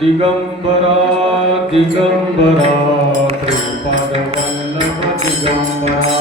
दिगंबरा दिगंबरा श्रीपाद वल्लभ दिगंबरा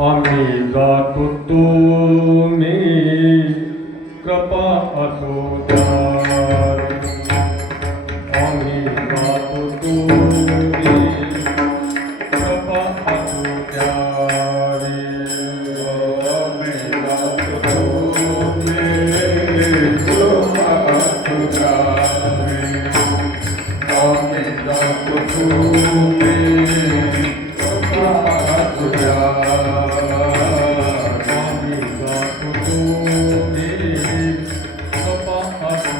आम्ही जातो तुम्ही कृपा असो द्यावी. आम्ही जातो तुम्ही कृपा असो द्यावी. आम्ही जातो तुम्ही कृपा असो द्यावी. आम्ही जातो तुम्ही कृपा असो द्यावी. Papa,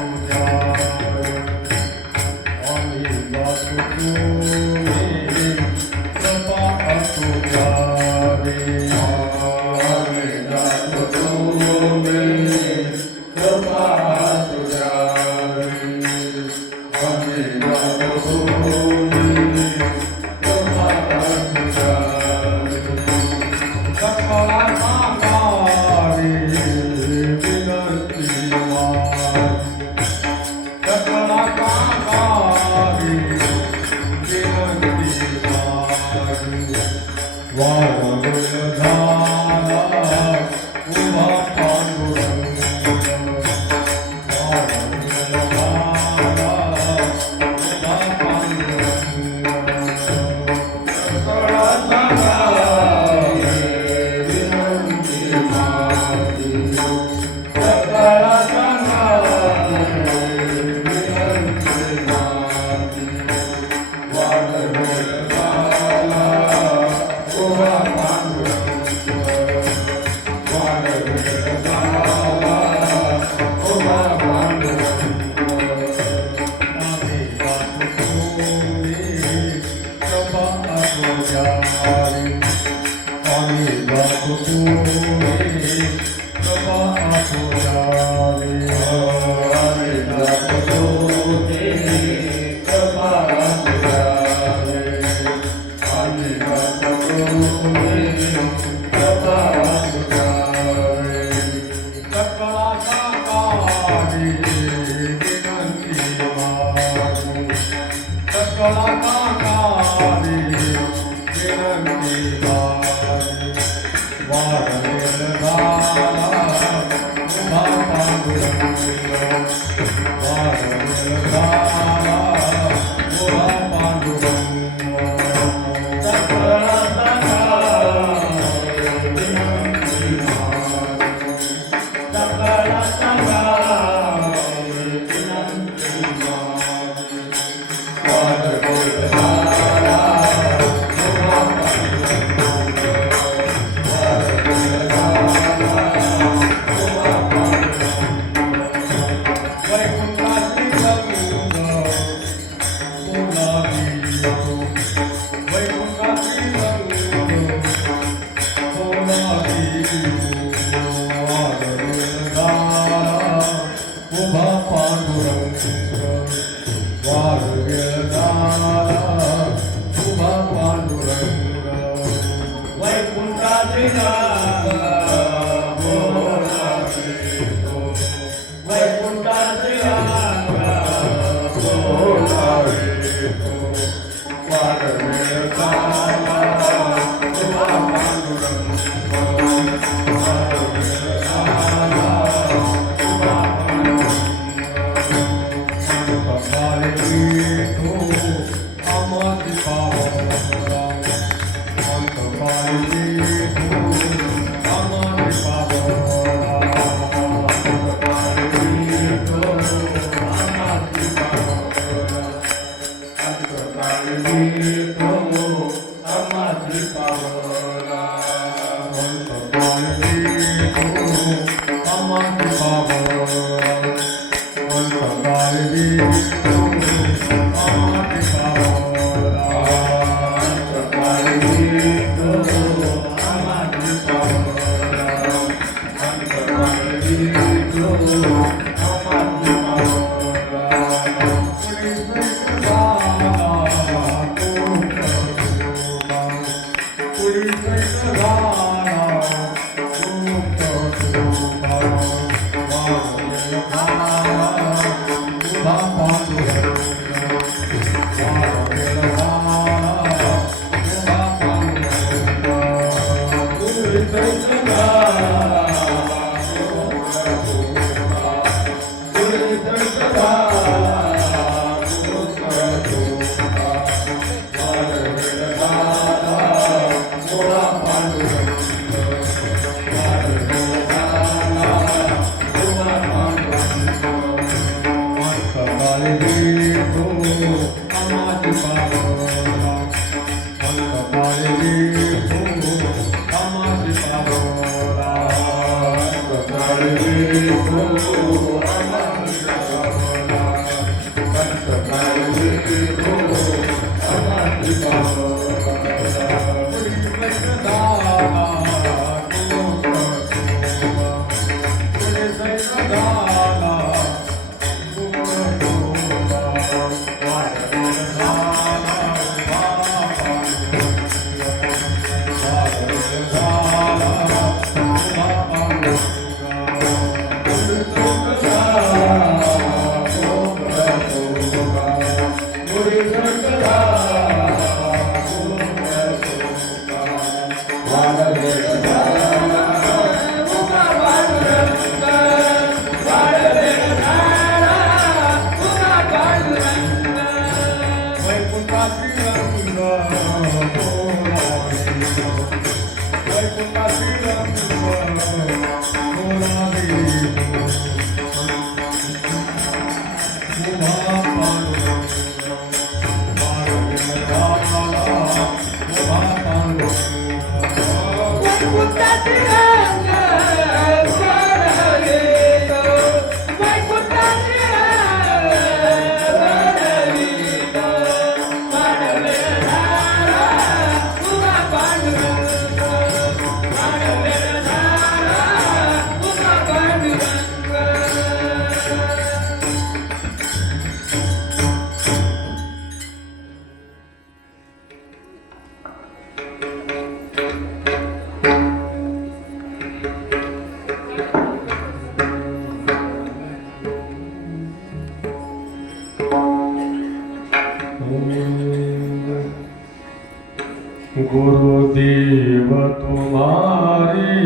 गुरुदेव तुम्हारी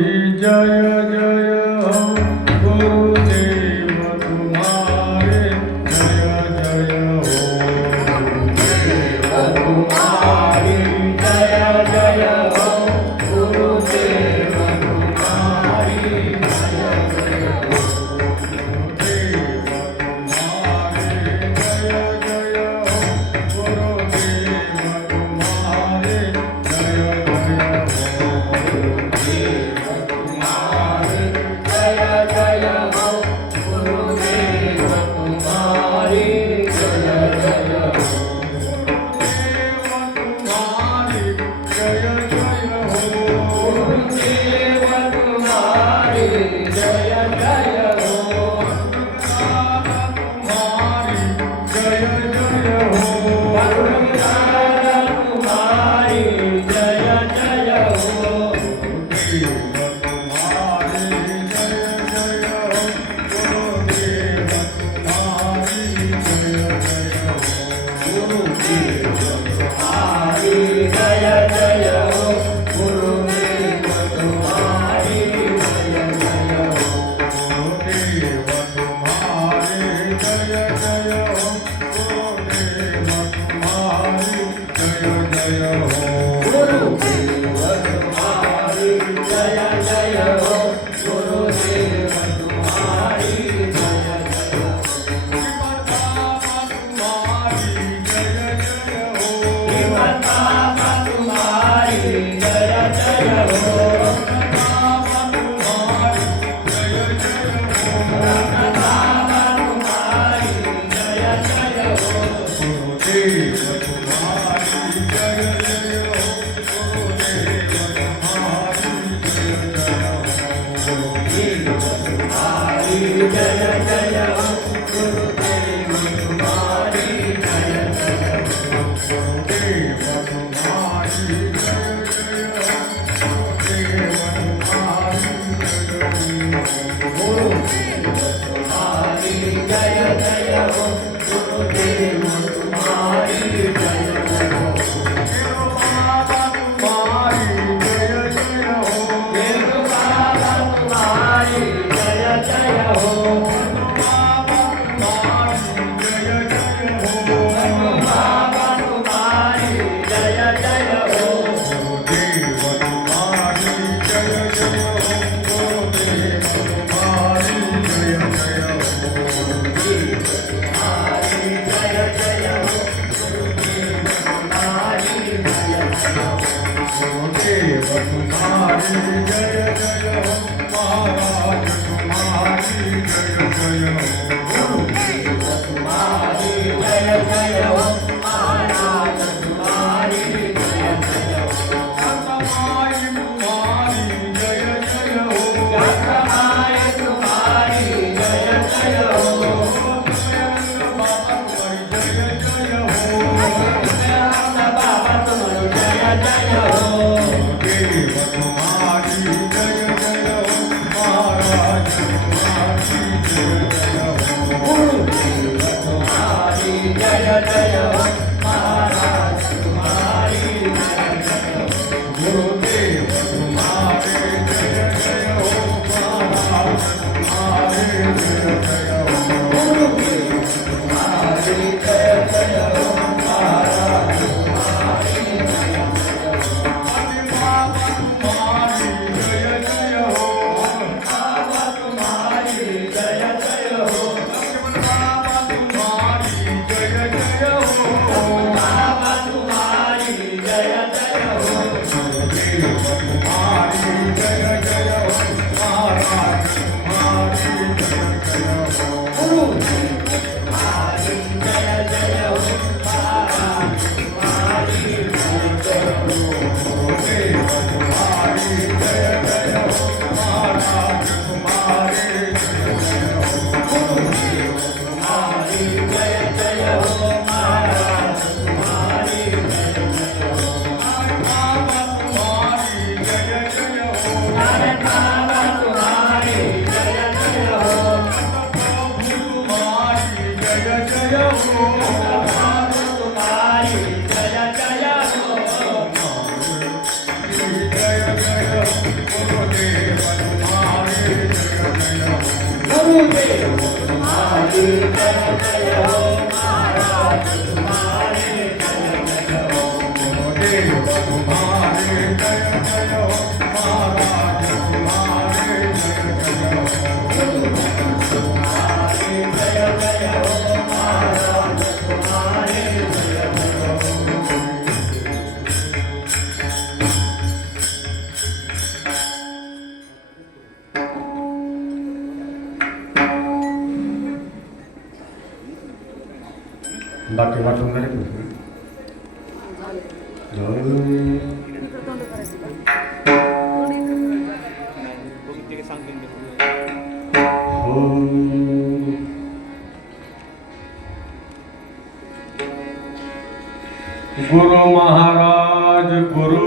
जय जय हो गुरुदेव तुम्हारे जय जय हो गुरुदेव तुम्हारी जय जय हो गुरुदेव तुम्हारी जय जय हो गुरुदेव तुम्हारे जय जय हो गुरुदेव तुम्हारे जय जय हो गुरुदेव तुम्हारे जय जय हो गुरुदेव तुम्हारी जय जय हो गुरुदेव तुम्हारी जय जय हो गुरुदेव तुम्हारी जय जय हो तुम्हारी जय जय हो तुम्हारी जय जय हो गुरुदेव तुम्हारी जय जय हो गुरुदेव तुम्हारी जय जय हो गुरुदेव तुम्हारी जय जय हो गुरुदेव तुम्हारी जय जय हो गुरुदेव तुम्हारी जय जय हो गुरुदेव तुम्हारी जय जय हो गुरुदेव तुम्हारी जय जय हो गुरुदेव तुम्हारी जय जय हो परमात्मा तुम्हारी जय जय हो परमात्मा तुम्हारी जय जय हो परमात्मा तुम्हारी जय जय हो परमात्मा तुम्हारी जय जय हो गुरुदेव तुम्हारी जय जय हो गुरुदेव तुम्हारी जय जय हो गुरुदेव तुम्हारी जय जय हो गुरुदेव तुम्हारी जय जय हो गुरुदेव तुम्हारी जय जय हो गुरुदेव तुम्हारी जय जय हो गुरुदेव तुम्हारी जय जय हो बाबा तुम्हारी जय जय हो बाबा तुम्हारी जय जय हो बाबा तुम्हारी जय जय हो बाबा तुम्हारी जय जय हो गुरुदेव तुम्हारी जय जय हो गुरुदेव तुम्हारी जय जय हो गुरुदेव तुम्हारी जय जय हो गुरुदेव तुम्हारी जय जय हो गुरुदेव तुम्हारी जय जय हो महाराज तुम्हारी जय जय हो गुरुदेव तुम्हारी जय जय हो महाराज तुम्हारी जय जय हो समाई तुम्हारी जय जय हो समाई तुम्हारी जय जय हो बाबा तुम्हारी जय जय हो बाबा तुम्हारी जय जय हो गुरुदेव तुम्हारी जय जय हो महाराज तुम्हारी जय जय हो गुरुदेव तुम्हारी जय जय हो महाराज तुम्हारी जय जय हो गुरुदेव तुम्हारे जय जय हो महाराज तुम्हारे जय जय हो गुरुदेव तुम्हारी जय जय हो महाराज तुम्हारी जय जय हो बाबा तुम्हारी जय जय हो बाबा तुम्हारी जय जय हो बाबा तुम्हारी जय जय हो बाबा तुम्हारी जय जय हो गुरुदेव तुम्हारी जय जय हो महाराज तुम्हारी जय जय हो गुरुदेव तुम्हारी जय जय हो महाराज तुम्हारी जय जय हो गुरुदेव तुम्हारी जय जय हो महाराज तुम्हारी जय जय हो गुरुदेव तुम्हारी जय जय हो महाराज तुम्हारी जय जय हो बाबा तुम्हारी जय जय हो बाबा तुम्हारी जय जय हो प्रभु तुम्हारी जय जय हो गुरुदेव तुम्हारी जय जय हो महाराज तुम्हारे जय जय हो गुरुदेव तुम्हारे जय जय हो महाराज तुम्हारे जय जय हो तुम्हारे जय जय हो महाराज तुम्हारे जय जय हो बाकी वाटून झाले गुरु महाराज गुरु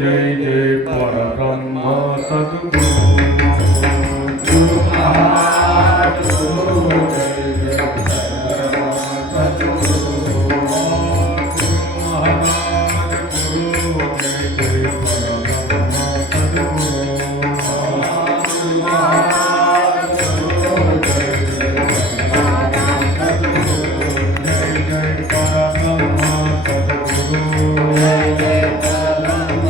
जय जय परब्रह्म सद्गुरु गुरु महाराज गुरु जय जय परब्रह्म सद्गुरु गुरु महाराज गुरु जय जय परब्रह्म सद्गुरु गुरु महाराज गुरु जय जय परब्रह्म सद्गुरु जय जय परब्रह्म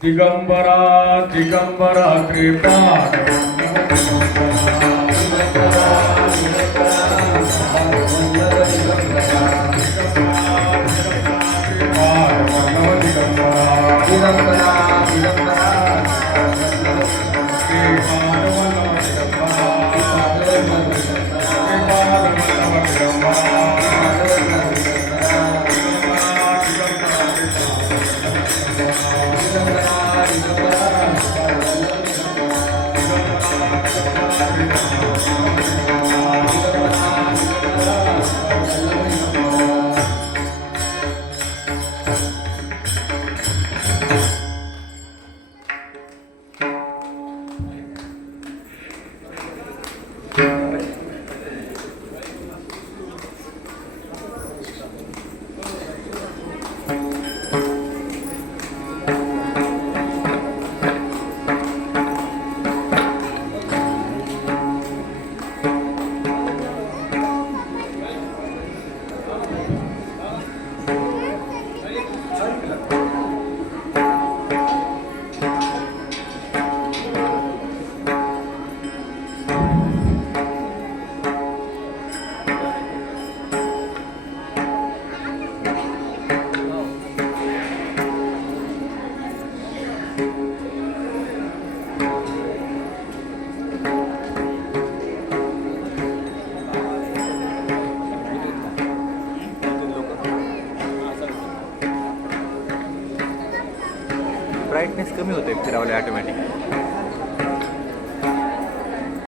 दिगंबरा दिगंबरा कृपा दिगंबरा ब्राईटनेस कमी होते फिरावले ऑटोमॅटिक.